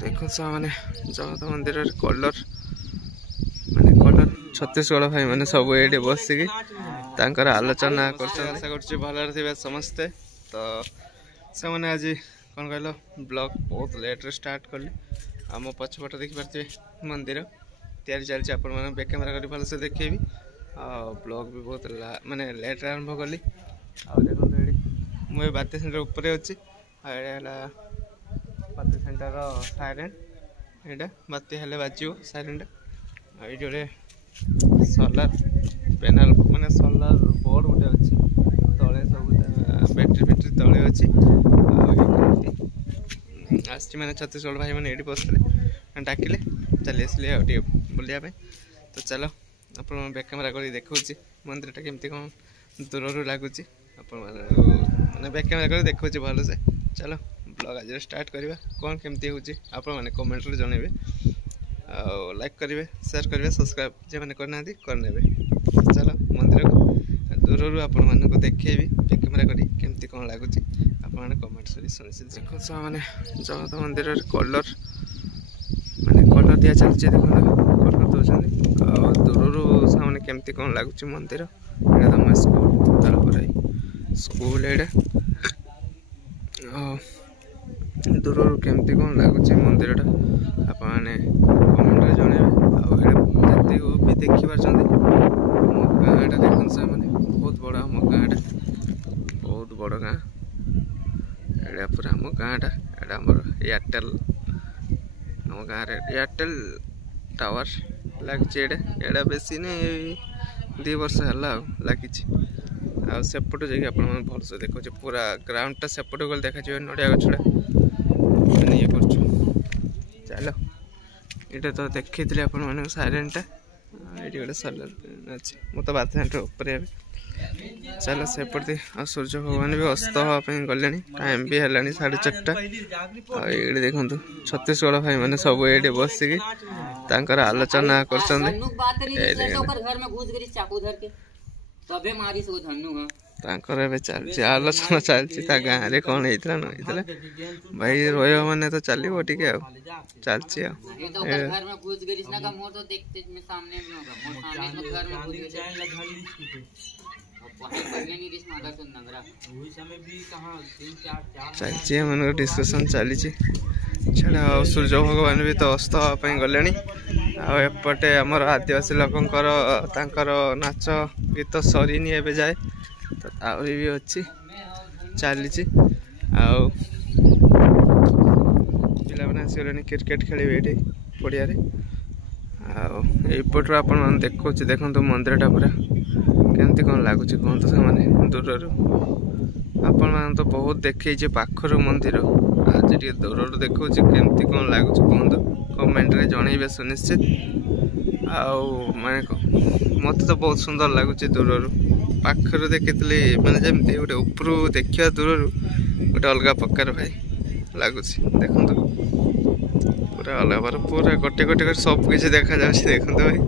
देखो मैंने जगन्नाथ मंदिर कलर माने कलर छत्तीसगढ़ भाई मैंने सब ये बसिकी आलोचना कर भल थे समस्ते। तो से मैंने आज कौन कहल ब्लॉग बहुत लेट्रे स्टार्ट कली आम पछपट देखिपे मंदिर तैयारी चलती आप बैक कैमेरा कर भलसे देखेबी ब्लॉग भी बहुत माने लेट आरंभ कली मुझे बात्या सेंटर उपर अच्छी बात्या सेंटर साइलेंट यहाँ बात्या हेल्ले बाजो साइलेंट ये गोटे सोलार पैनल माने सोलार बोर्ड गोटे अच्छी तले सब बैटेरी फैक्ट्री तले अच्छी आसची मैंने छत्तीसगढ़ भाई मैंने ये बसते डाकिले चली आसली बुलाया तो चलो आप बैक कैमेरा कर देखा मंदिरटा केमती कौन दूर लगुच मैंने बैक कैमेरा कर देखा भल से। चलो ब्लॉग आज स्टार्ट करवा कौन केमती हो मैंने कमेंट जनइबे लाइक करेंगे शेयर करेंगे सब्सक्राइब जो मैंने करना करने। चलो मंदिर को दूर आपण को देखेबी बैक कैमेरा कर केमती कौन लगुच आपने कमेंट शुणी देखो मैंने जगन्नाथ मंदिर कलर माने कलर दिया चलती देखो कलर दौरान दूर से केमती कौन लगुच मंदिर ये तुम स्कूल तरफ स्कूल ये दूर केमती कौन लगुच मंदिर आपने कमेंट जनइबे भी देखिपार गाँटा देखते से मैंने बहुत बड़ा आम गाँटा बहुत बड़ गाँ एड़ा पूरा आम गाँटा एड़ा आम एयरटेल आम गाँव एयरटेल टावर लगी एड़ा बेसी नहीं 2 वर्ष है लगी सेपट जाइए भलसे देखो पूरा ग्राउंडटा सेपट गले देखा नड़िया गछड़ा ये कर चलो ये तो देखी आप साइलेंटा ये गोटे सोलर अच्छे मु तो बात सेंटर उपर चलो सेपटे सूर्य भगवान भी अस्त हाँपाई गले टाइम भी है 4:30 ये देखो छत्तीसगढ़ भाई मैंने सब ये बसिकी आलोचना चलती आलोचना चलती गाँव में कौन होता न होता भाई रोह मैंने तो चलो टे चलती चलती मन डिस्कसन चली छड़ा सूर्य भगवान भी तो अस्त हाँपाई गले आपटे आमर आदिवासी लोकंकर नाच गीत सरीनी एवं जाए तो आहरी भी अच्छी चली पाने आसगले क्रिकेट खेल ये पड़िया यपटर आप देखो देखो मंदिरटा पूरा केमती कौन लगुच कहतु से दूर आपण तो बहुत देखे पाखर मंदिर आज टे दूर देखो केमती कौन लगुच कहतु कमेंट रे जनइबे सुनिश्चित मत तो बहुत सुंदर लगुच दूर पाखर देखी मैंने जमी गोटे ऊपर देखा दूर गोटे अलग प्रकार भाई लगुच देखो पूरा अलग बार पूरा गोटे गोटे सब किसी देखा देखो भाई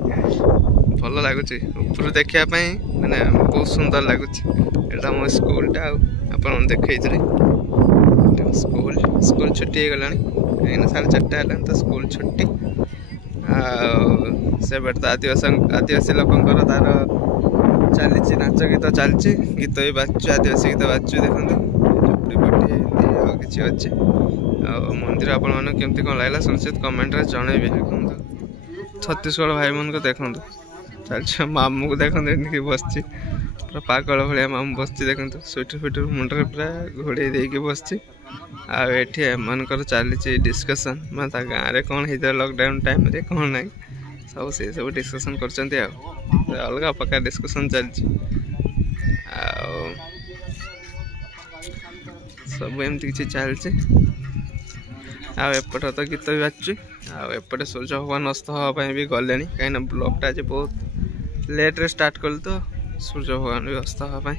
भल लगुच ऊपर देखापी मैंने बहुत सुंदर लगुच एटा मो स्कूलटा आप देखे स्कूल स्कूल छुट्टी हो गला कहीं 4:30 है तो स्कूल छुट्टी से तो आदिवासी लोकंर तार चली नाच गीत चलती गीत भी बाजु आदिवासी गीत बाजु देखो झुपड़ी पट्टी किसी अच्छे मंदिर आपण केमती कौन लगला सुनिश्चित कमेंट रे जनइबे देखो छत्तीसगढ़ भाई मन को देखो चल मामू को देखते बस पूरा पागल भाया मामू बस देखो स्वेटर फिटर मुंडे पूरा घोड़े देके बस एमकर चली डिस्कसन मैं गाँव में कौन होता लॉकडाउन टाइम रे कौन ना सब से सब डिस्कसन कर अलग प्रकार डिस्कसन चलती सब एमती किसी चलती आपटे तो गीत भी बाजु आपटे सूर्य भगवान अस्त हाँपाई भी गले कहीं ब्लॉगटा आज बहुत लेट्रे स्टार्ट कल तो सूर्य भगवान भी अस्त हाँपाई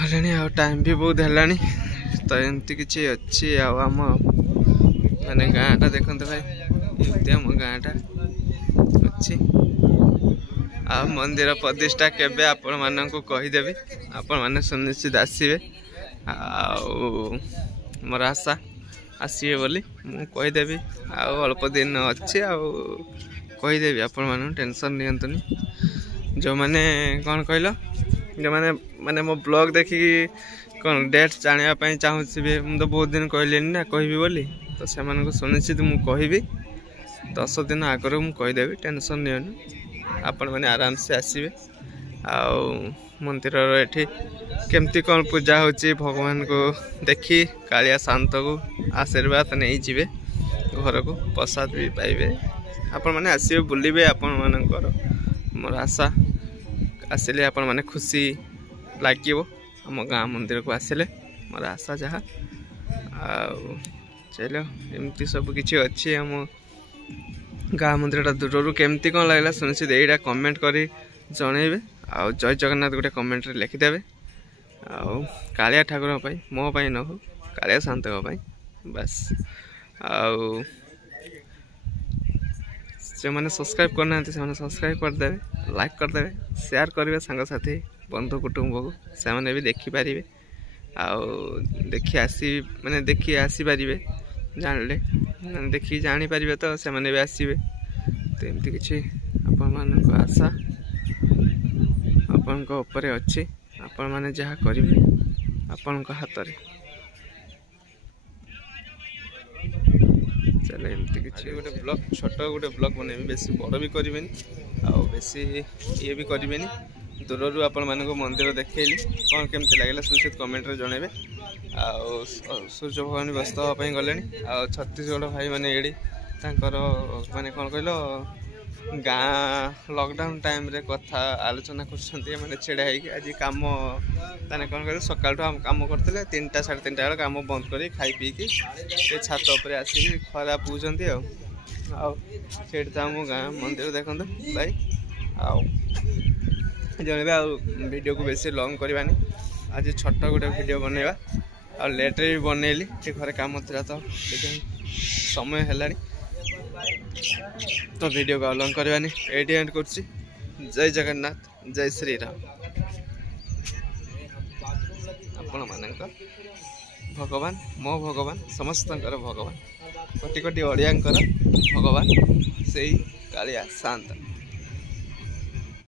गले टाइम भी बहुत है तो एमती किसी अच्छी आम मैंने गाँटा देखते भाई एमती आम गाँटा अच्छी मंदिर प्रतिष्ठा केबे आपण मानक कहीदेवी आपण मैंने सुनिश्चित आसवे मोर आशा आसबे बोली मु कहीदेवी अल्प दिन अच्छी कहीदेवी आपण मानू टेंशन नियंतुनी जो मैंने कौन कहल जो मैंने माने मो ब्लॉग देखी कौन डेट जानापी चाहूँगी मुझे तो बहुत दिन कहली ना कहबी बोली तो से सुनिश्चित मुझे कहबी 10 दिन आगर मुझे कहीदेवी टेंशन नियनु आपण मैंने आराम से आसबे मंदिर एठी केमती कौन पूजा होची भगवान को देखी कालिया शांत को आशीर्वाद नहीं जीवे घर को प्रसाद भी पाइबे आपण मैंने आसबे बुलिबे आपण मानकर मोर आशा आसिले आपण मैंने खुशी लागिवो आम गाँ मंदिर को आसिले मोर आशा जहाँ चलो एमती सब किछि अच्छी आम गाँ मंदिर दूर केमती कौन लगला सुनिश्चित यहीटा कमेंट करी जनइबे आ जय जगन्नाथ गोटे कमेंट रे लिखिदेवे कालिया ठाकुर मो न हो कालिया शांत बस जो मैंने सब्सक्राइब करना से सब्सक्राइब करदेवे लाइक करदेवे शेयर करेंगे सांगसाथी बंधु कुटुंब को से भी देखिपारे देखी आसी मैंने देखी आसीपारे जानले देखी जानीपारे तो से भी आसबे तो एमती किसी आपण आशा आपण उपरे अच्छी आपण मैंने जहाँ करेंगे आपण हाथ में चलो एमती किसी गोटे ब्लॉग छोट गोटे ब्लॉग बने बेसी बड़ भी करें बेसी ये भी करें दूर आपण मानक मंदिर देखली कौन केमती लगे सुनिश्चित कमेंट रे जनइबे सूर्य भगवान व्यस्त होगापी गले छत्तीसगढ़ भाई मैंने ये माने कौन कहल गाँ लॉकडाउन टाइम रे कथा आलोचना कर छेड़ा आज कम ताने कौन कह सकाल कम करते 3टा 3:30 बेले कम बंद कर खाई पीकी छात उपर आसिक खरा पूछती आठ आम गाँ मंदिर देखते भाई जनइबा वीडियो को बेसी लॉन्ग करवानी आज छोट गोटे वीडियो बनइबा आ लेट रे भी बनइली घरे काम था तो समय है तो वीडियो को लॉन्ग करवानी एटी एंड करछि जय जगन्नाथ जय श्री राम आपण मानक भगवान मो भगवान समस्तंकर भगवान कोटि कोटि ओडियांकर भगवान से कालिया शांत।